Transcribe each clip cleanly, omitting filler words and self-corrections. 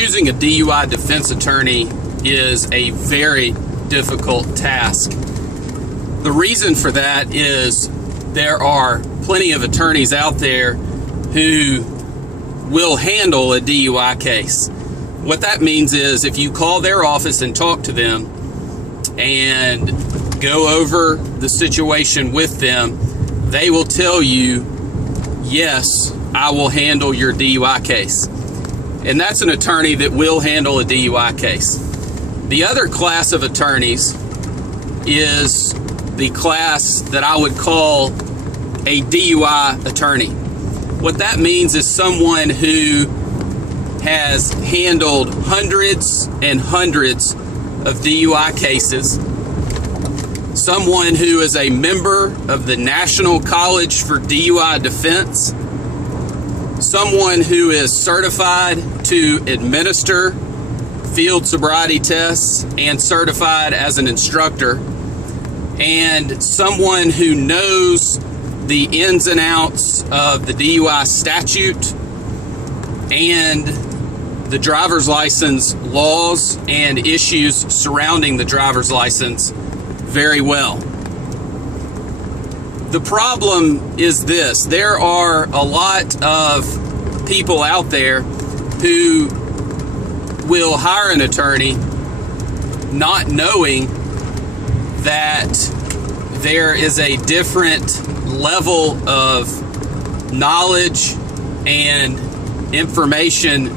choosing a DUI defense attorney is a very difficult task. The reason for that is there are plenty of attorneys out there who will handle a DUI case. What that means is if you call their office and talk to them and go over the situation with them, they will tell you, yes, I will handle your DUI case. And that's an attorney that will handle a DUI case. The other class of attorneys is the class that I would call a DUI attorney. What that means is someone who has handled hundreds and hundreds of DUI cases, someone who is a member of the National College for DUI Defense, someone who is certified to administer field sobriety tests and certified as an instructor, and someone who knows the ins and outs of the DUI statute and the driver's license laws and issues surrounding the driver's license very well. The problem is this: there are a lot of people out there who will hire an attorney not knowing that there is a different level of knowledge and information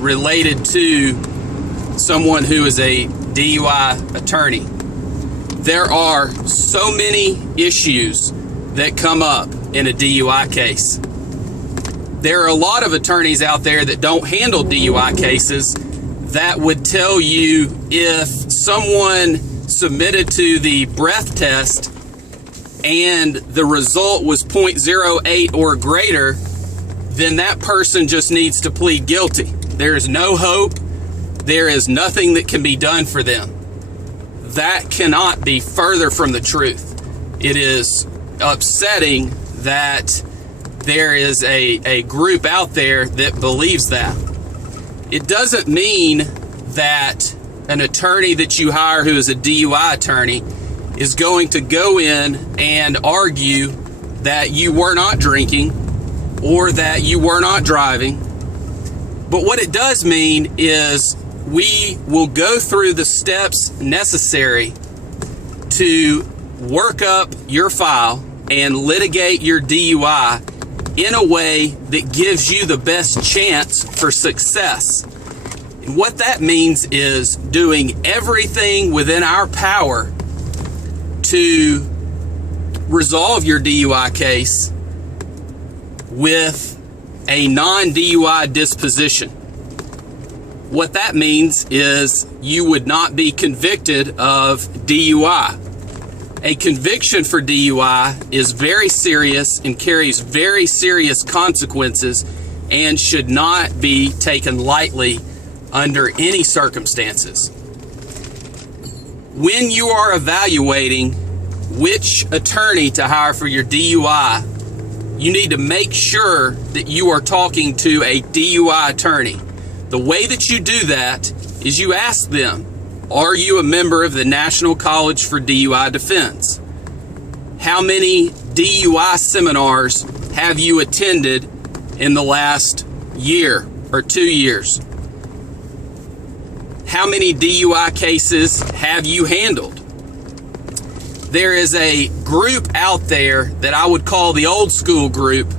related to someone who is a DUI attorney. There are so many issues that come up in a DUI case. There are a lot of attorneys out there that don't handle DUI cases that would tell you if someone submitted to the breath test and the result was 0.08 or greater, then that person just needs to plead guilty. There is no hope. There is nothing that can be done for them. That cannot be further from the truth. It is upsetting that there is a group out there that believes that. It doesn't mean that an attorney that you hire who is a DUI attorney is going to go in and argue that you were not drinking or that you were not driving. But what it does mean is we will go through the steps necessary to work up your file and litigate your DUI in a way that gives you the best chance for success. And what that means is doing everything within our power to resolve your DUI case with a non-DUI disposition. What that means is you would not be convicted of DUI. A conviction for DUI is very serious and carries very serious consequences and should not be taken lightly under any circumstances. When you are evaluating which attorney to hire for your DUI, you need to make sure that you are talking to a DUI attorney. The way that you do that is you ask them, are you a member of the National College for DUI Defense? How many DUI seminars have you attended in the last year or 2 years? How many DUI cases have you handled? There is a group out there that I would call the old school group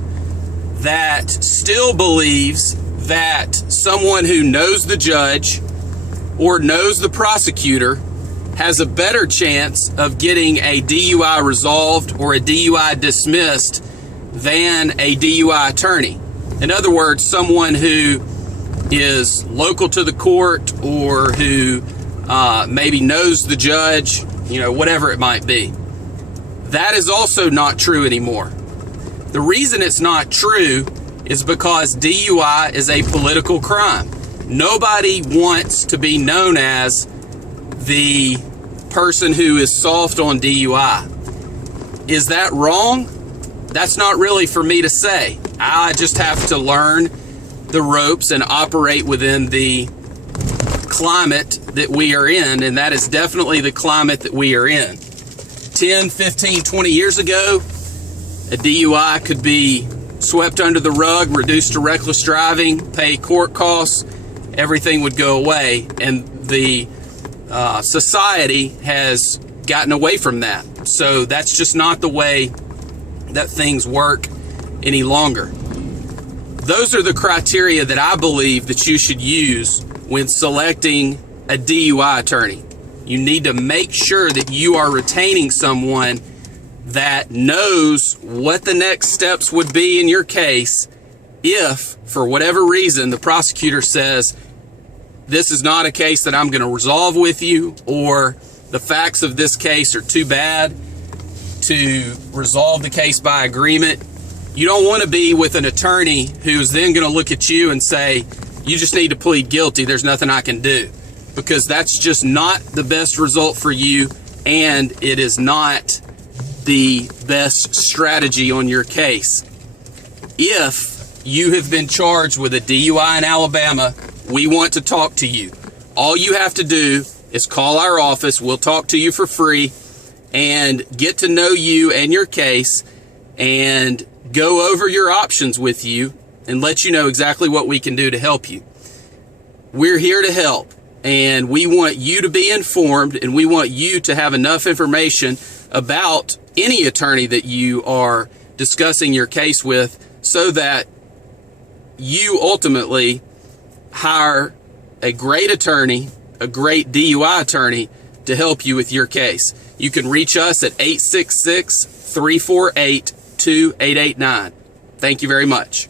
that still believes that someone who knows the judge or knows the prosecutor has a better chance of getting a DUI resolved or a DUI dismissed than a DUI attorney. In other words, someone who is local to the court or who maybe knows the judge, whatever it might be. That is also not true anymore. The reason it's not true is because DUI is a political crime. Nobody wants to be known as the person who is soft on DUI. Is that wrong? That's not really for me to say. I just have to learn the ropes and operate within the climate that we are in, and that is definitely the climate that we are in. 10, 15, 20 years ago, a DUI could be swept under the rug, reduced to reckless driving, pay court costs, everything would go away, and the society has gotten away from that. So that's just not the way that things work any longer. Those are the criteria that I believe that you should use when selecting a DUI attorney. You need to make sure that you are retaining someone that knows what the next steps would be in your case if, for whatever reason, the prosecutor says, this is not a case that I'm going to resolve with you, or the facts of this case are too bad to resolve the case by agreement. You don't want to be with an attorney who's then going to look at you and say, you just need to plead guilty, there's nothing I can do. Because that's just not the best result for you, and it is not the best strategy on your case. If you have been charged with a DUI in Alabama, we want to talk to you. All you have to do is call our office. We'll talk to you for free and get to know you and your case and go over your options with you and let you know exactly what we can do to help you. We're here to help, and we want you to be informed, and we want you to have enough information about any attorney that you are discussing your case with so that you ultimately hire a great attorney, a great DUI attorney, to help you with your case. You can reach us at 866-348-2889. Thank you very much.